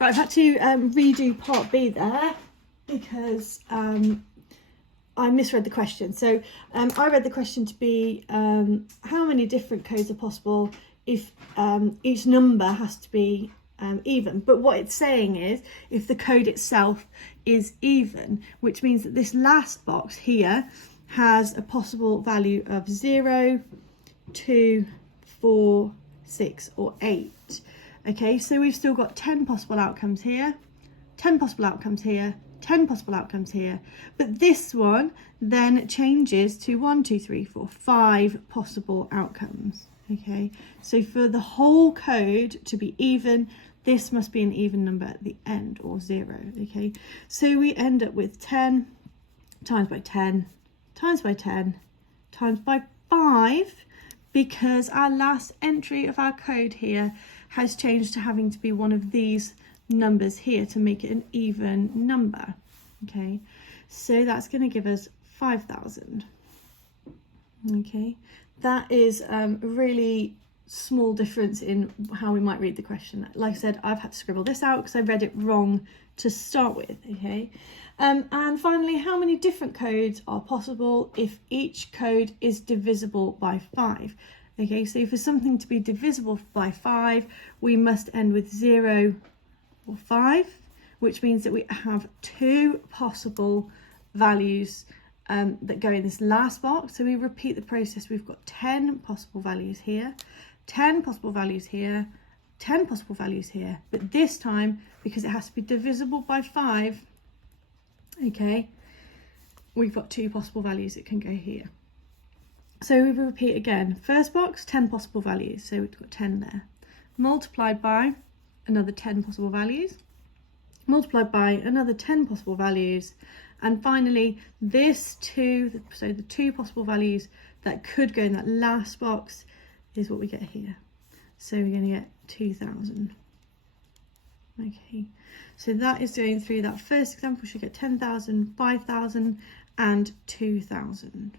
Right, I've had to redo part B there because I misread the question. So I read the question to be how many different codes are possible if each number has to be even. But what it's saying is if the code itself is even, which means that this last box here has a possible value of 0, 2, 4, 6 or 8. Okay, so we've still got 10 possible outcomes here, 10 possible outcomes here, 10 possible outcomes here, but this one then changes to 1, 2, 3, 4, 5 possible outcomes. Okay, so for the whole code to be even, this must be an even number at the end, or 0. Okay, so we end up with 10 times by 10 times by 10 times by 5, because our last entry of our code here has changed to having to be one of these numbers here to make it an even number. Okay, so that's going to give us 5,000. Okay, that is a really small difference in how we might read the question. Like I said, I've had to scribble this out because I read it wrong to start with. Okay, and finally, how many different codes are possible if each code is divisible by 5? Okay, so for something to be divisible by 5, we must end with 0 or 5, which means that we have 2 possible values that go in this last box. So we repeat the process. We've got 10 possible values here, 10 possible values here, 10 possible values here. But this time, because it has to be divisible by 5, okay, we've got 2 possible values that can go here. So we repeat again. First box, 10 possible values. So we've got 10 there. Multiplied by another 10 possible values. Multiplied by another 10 possible values. And finally, this 2, so the 2 possible values that could go in that last box is what we get here. So we're going to get 2,000. Okay, so that is going through that first example. We should get 10,000, 5,000 and 2,000.